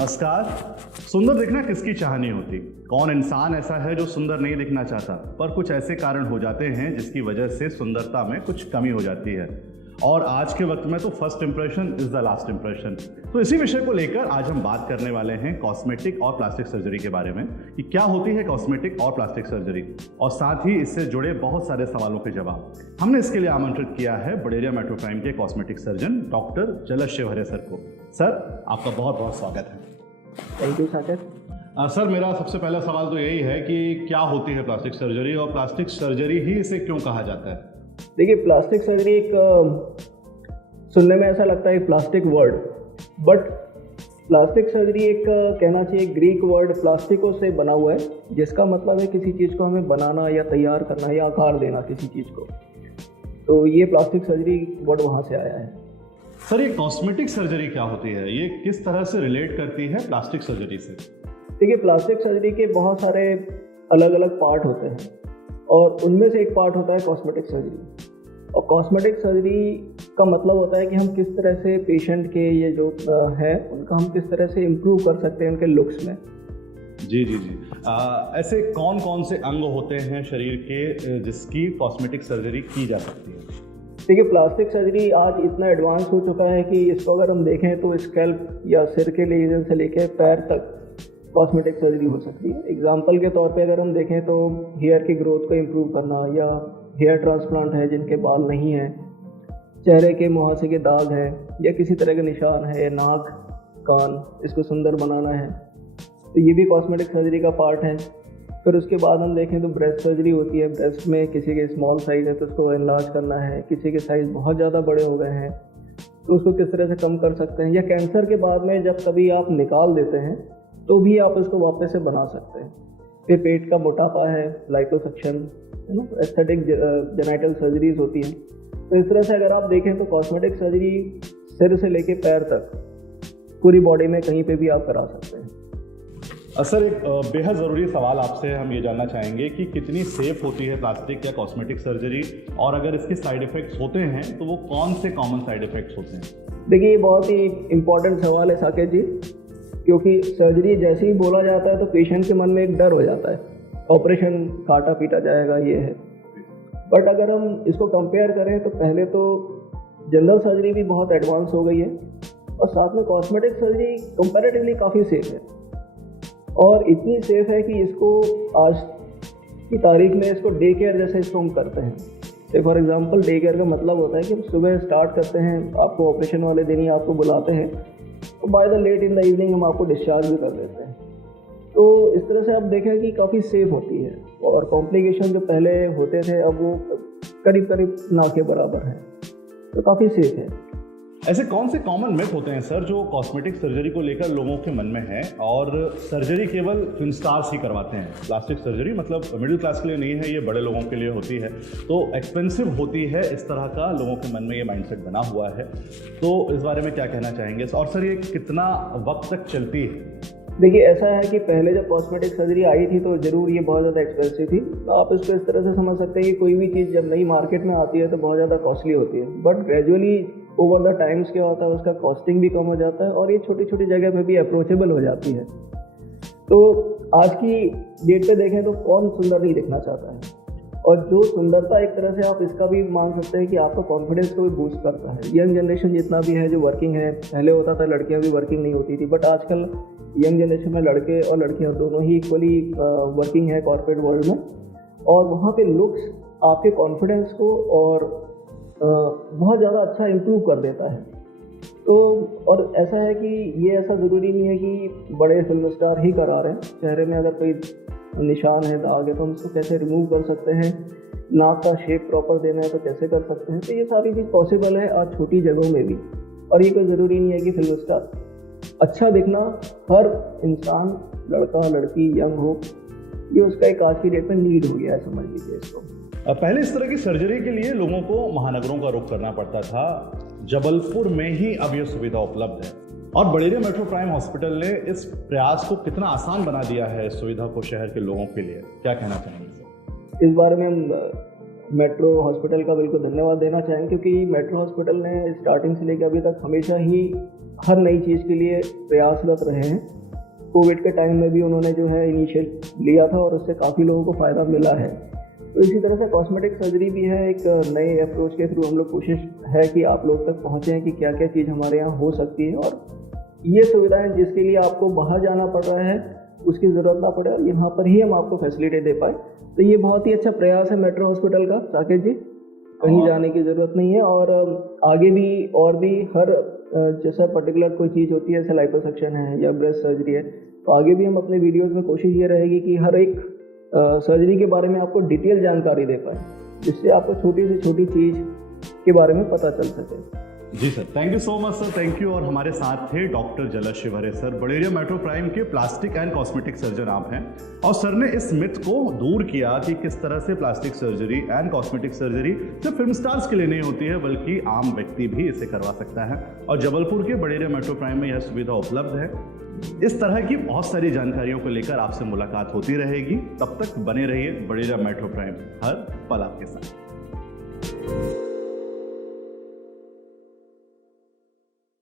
नमस्कार। सुंदर दिखना किसकी चाह नहीं होती। कौन इंसान ऐसा है जो सुंदर नहीं दिखना चाहता, पर कुछ ऐसे कारण हो जाते हैं जिसकी वजह से सुंदरता में कुछ कमी हो जाती है। और आज के वक्त में तो first impression is the last impression. तो इसी विषय को लेकर आज हम बात करने वाले हैं कॉस्मेटिक और प्लास्टिक सर्जरी के बारे में, कि क्या होती है कॉस्मेटिक और प्लास्टिक सर्जरी, और साथ ही इससे जुड़े बहुत सारे सवालों के जवाब। हमने इसके लिए आमंत्रित किया है बड़ेरिया मेट्रो प्राइम के cosmetic surgeon doctor Jalaj Shivhare sir को। सर, आपका बहुत बहुत स्वागत है। Thank you Saket. सर, मेरा सबसे पहला सवाल तो यही है कि क्या होती है प्लास्टिक सर्जरी, और प्लास्टिक सर्जरी ही इसे क्यों कहा जाता है? देखिए, प्लास्टिक सर्जरी एक सुनने में ऐसा लगता है plastic word, but plastic surgery एक कहना चाहिए ग्रीक वर्ड प्लास्टिको से बना हुआ है, जिसका मतलब है किसी चीज़ को हमें बनाना या तैयार करना या आकार देना किसी चीज़ को। तो ये प्लास्टिक सर्जरी वर्ड वहाँ से आया है। सर, ये कॉस्मेटिक सर्जरी क्या होती है? ये किस तरह से रिलेट करती है प्लास्टिक सर्जरी से? देखिए, प्लास्टिक सर्जरी के बहुत सारे अलग अलग पार्ट होते हैं और उनमें से एक पार्ट होता है कॉस्मेटिक सर्जरी। और कॉस्मेटिक सर्जरी का मतलब होता है कि हम किस तरह से पेशेंट के ये जो है उनका हम किस तरह से इम्प्रूव कर सकते हैं उनके लुक्स में। जी जी जी। ऐसे कौन कौन से अंग होते हैं शरीर के जिसकी कॉस्मेटिक सर्जरी की जा सकती है? देखिए, प्लास्टिक सर्जरी आज इतना एडवांस हो चुका है कि इसको अगर हम देखें तो स्कैल्प या सिर के लीजन से लेकर पैर तक कॉस्मेटिक सर्जरी हो सकती है। एग्जाम्पल के तौर पे अगर हम देखें तो हेयर की ग्रोथ को इम्प्रूव करना, या हेयर ट्रांसप्लांट है जिनके बाल नहीं हैं, चेहरे के मुहासे के दाग हैं, या किसी तरह के निशान है, नाक कान इसको सुंदर बनाना है, तो ये भी कॉस्मेटिक सर्जरी का पार्ट है। फिर उसके बाद हम देखें तो ब्रेस्ट सर्जरी होती है। ब्रेस्ट में किसी के स्मॉल साइज़ है तो उसको एनलार्ज करना है, किसी के साइज़ बहुत ज़्यादा बड़े हो गए हैं तो उसको किस तरह से कम कर सकते हैं, या कैंसर के बाद में जब कभी आप निकाल देते हैं तो भी आप उसको वापस से बना सकते हैं। फिर पेट का मोटापा है, लाइपोसक्शन, एस्थेटिक जेनाइटल सर्जरीज होती हैं। तो इस तरह से अगर आप देखें तो कॉस्मेटिक सर्जरी सिर से लेके पैर तक पूरी बॉडी में कहीं पे भी आप करा सकते हैं। सर, एक बेहद ज़रूरी सवाल आपसे हम ये जानना चाहेंगे कि कितनी सेफ होती है प्लास्टिक या कॉस्मेटिक सर्जरी, और अगर इसके साइड इफ़ेक्ट्स होते हैं तो वो कौन से कॉमन साइड इफ़ेक्ट्स होते हैं? देखिए, ये बहुत ही इम्पोर्टेंट सवाल है साकेत जी, क्योंकि सर्जरी जैसे ही बोला जाता है तो पेशेंट के मन में एक डर हो जाता है, ऑपरेशन काटा पीटा जाएगा, ये है। बट अगर हम इसको कंपेयर करें तो पहले तो जनरल सर्जरी भी बहुत एडवांस हो गई है, और साथ में कॉस्मेटिक सर्जरी कंपैरेटिवली काफ़ी सेफ है, और इतनी सेफ है कि इसको आज की तारीख में इसको डे केयर जैसे इसको हम करते हैं। तो फॉर एग्जांपल, डे केयर का मतलब होता है कि हम सुबह स्टार्ट करते हैं, आपको ऑपरेशन वाले दिन ही आपको बुलाते हैं, तो by the late in the evening हम आपको डिस्चार्ज भी कर देते हैं। तो इस तरह से आप देखें कि काफ़ी सेफ होती है, और कॉम्प्लिकेशन जो पहले होते थे अब वो करीब करीब ना के बराबर है, तो काफ़ी सेफ है। ऐसे कौन से कॉमन मिथ होते हैं सर जो कॉस्मेटिक सर्जरी को लेकर लोगों के मन में है, और सर्जरी केवल फिल्म स्टार्स ही करवाते हैं? प्लास्टिक सर्जरी मतलब मिडिल क्लास के लिए नहीं है, ये बड़े लोगों के लिए होती है, तो एक्सपेंसिव होती है, इस तरह का लोगों के मन में ये माइंडसेट बना हुआ है। तो इस बारे में क्या कहना चाहेंगे? और सर, ये कितना वक्त तक चलती है? देखिए, ऐसा है कि पहले जब कॉस्मेटिक सर्जरी आई थी तो ज़रूर ये बहुत ज़्यादा एक्सपेंसिव थी। तो आप इसको इस तरह से समझ सकते हैं कि कोई भी चीज़ जब नई मार्केट में आती है तो बहुत ज़्यादा कॉस्टली होती है, but gradually over the times क्या होता है, उसका कॉस्टिंग भी कम हो जाता है, और ये छोटी छोटी जगह पे भी अप्रोचेबल हो जाती है। तो आज की डेट पे देखें तो कौन सुंदर नहीं दिखना चाहता है, और जो सुंदरता एक तरह से आप इसका भी मान सकते हैं कि आपका कॉन्फिडेंस को भी बूस्ट करता है। यंग जनरेशन जितना भी है जो वर्किंग है, पहले होता था लड़कियां भी वर्किंग नहीं होती थी, बट आजकल यंग जनरेशन में लड़के और लड़कियां दोनों ही इक्वली वर्किंग है कॉर्पोरेट वर्ल्ड में, और वहाँ पे लुक्स आपके कॉन्फिडेंस को और बहुत ज़्यादा अच्छा इम्प्रूव कर देता है। तो और ऐसा है कि ये ऐसा ज़रूरी नहीं है कि बड़े फिल्म स्टार ही करा रहे हैं। चेहरे में अगर कोई निशान है, दाग है, तो हम उसको कैसे रिमूव कर सकते हैं, नाक का शेप प्रॉपर देना है तो कैसे कर सकते हैं। तो ये सारी चीज़ पॉसिबल है आज छोटी जगहों में भी, और ये कोई ज़रूरी नहीं है कि फिल्म स्टार। अच्छा दिखना हर इंसान, लड़का लड़की, यंग हो, ये उसका एक आज की डेट में नीड हो गया है, समझ लीजिए इसको। पहले इस तरह की सर्जरी के लिए लोगों को महानगरों का रुख करना पड़ता था। जबलपुर में ही अब यह सुविधा उपलब्ध है, और बड़ेरिया मेट्रो प्राइम हॉस्पिटल ने इस प्रयास को कितना आसान बना दिया है, इस सुविधा को शहर के लोगों के लिए। क्या कहना चाहेंगे सर? इस बारे में हम मेट्रो हॉस्पिटल का बिल्कुल धन्यवाद देना चाहेंगे, क्योंकि मेट्रो हॉस्पिटल ने स्टार्टिंग से लेकर अभी तक हमेशा ही हर नई चीज़ के लिए प्रयासरत रहे हैं। कोविड के टाइम में भी उन्होंने जो है इनिशिएट लिया था और उससे काफ़ी लोगों को फ़ायदा मिला है। तो इसी तरह से कॉस्मेटिक सर्जरी भी है, एक नए अप्रोच के थ्रू हम लोग कोशिश है कि आप लोग तक पहुँचें कि क्या क्या चीज़ हमारे यहाँ हो सकती है, और ये सुविधाएं जिसके लिए आपको बाहर जाना पड़ रहा है उसकी ज़रूरत ना पड़े और यहाँ पर ही हम आपको फैसिलिटी दे पाए। तो ये बहुत ही अच्छा प्रयास है मेट्रो हॉस्पिटल का साकेत जी, कहीं जाने की ज़रूरत नहीं है। और आगे भी और भी हर जैसा पर्टिकुलर कोई चीज़ होती है, जैसे लाइपोसक्शन है या ब्रेस्ट सर्जरी है, तो आगे भी हम अपने वीडियोज़ में कोशिश ये रहेगी कि हर एक सर्जरी के बारे में आपको डिटेल जानकारी दे पाए, जिससे आपको छोटी से छोटी चीज़ के बारे में पता चल सके। जी sir, thank you so much sir, thank you. और हमारे साथ थे doctor Jalaj Shivhare sir, Baderia metro prime के प्लास्टिक एंड कॉस्मेटिक सर्जन आप हैं, और सर ने इस मिथ को दूर किया कि किस तरह से plastic surgery and cosmetic surgery सिर्फ फिल्म स्टार्स के लिए नहीं होती है, बल्कि आम व्यक्ति भी इसे करवा सकता है। और जबलपुर के बड़ेरिया मेट्रो प्राइम में यह सुविधा उपलब्ध है। इस तरह की बहुत सारी जानकारियों को लेकर आपसे मुलाकात होती रहेगी। तब तक बने रहिए बड़ेरिया मेट्रो प्राइम, हर पल आपके साथ।